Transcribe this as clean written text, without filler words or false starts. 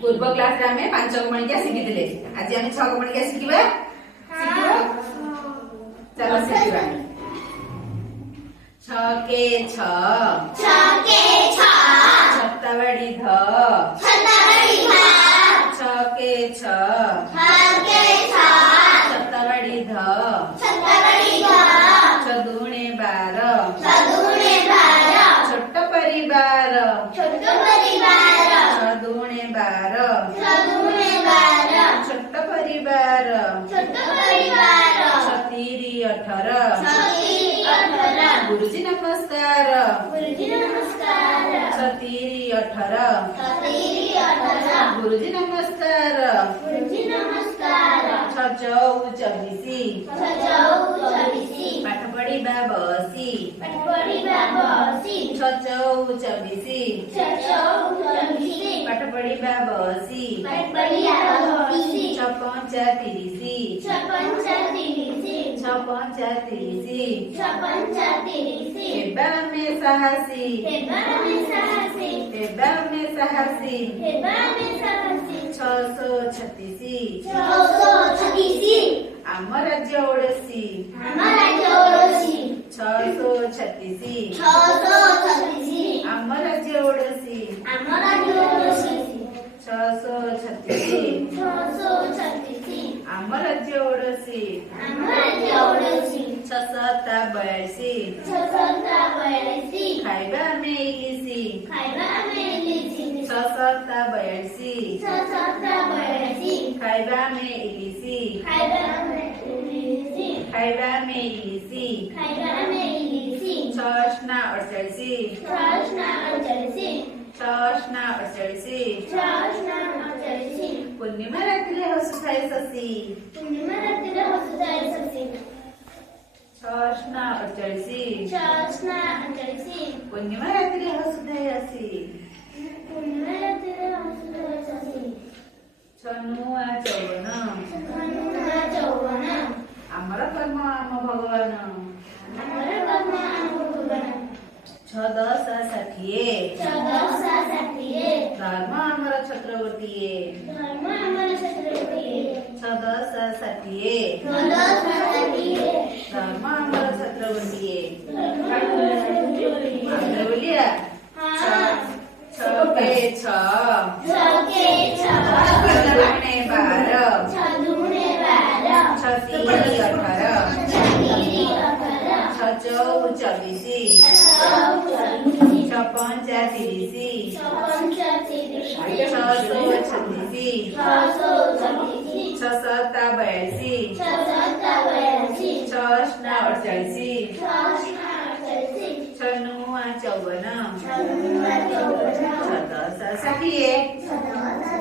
पूर्व क्लास रे हमें 5 गणिका शिखिथिले आज हम 6 गणिका शिखिबा चलो शिखिबा 6 के 6 छत्तावड़ी ध 6 के 6 छत्तावड़ी ध चदुणे 12 छोट परिवार चदुणे 12 छोट परिवार छतीरी 18 गुरुजी नमस्कार छतीरी 18 गुरुजी नमस्कार छचौ 24 पाठ पढ़िबा बसी छचौ 24 पाठ पढ़िबा बसी 56 30 हेबा में साहसी हेबा में साहसी 636 आम राज्य ओडसी 636 आम राज्य ओडसी 636 आम राज्य ओडसी 687 खाइबा में इलिसी 687 खाइबा में इलिसी खाइबा में इलिसी 688 पूर्णिमा रात्रि हसुଥାଏ ଶଶୀ 688 पूर्णिमा रात्रि हसुଥାଏ ଶଶୀ छनुआ 54 ଆମର କର୍ମ ଆମ ଭଗବାନ 610 60 ଧର୍ମ ଆମର ଛତ୍ରବର୍ତ୍ତୀଏ 610 60 ଧର୍ମ ଆମର ଛତ୍ରବର୍ତ୍ତୀଏ ଆମେ ବୋଲିଆ 6 के 6 छत्तावड़ी 12 छतीरी 18 छचौ 24 56 30 636 687 688 छनुआ 54 610 60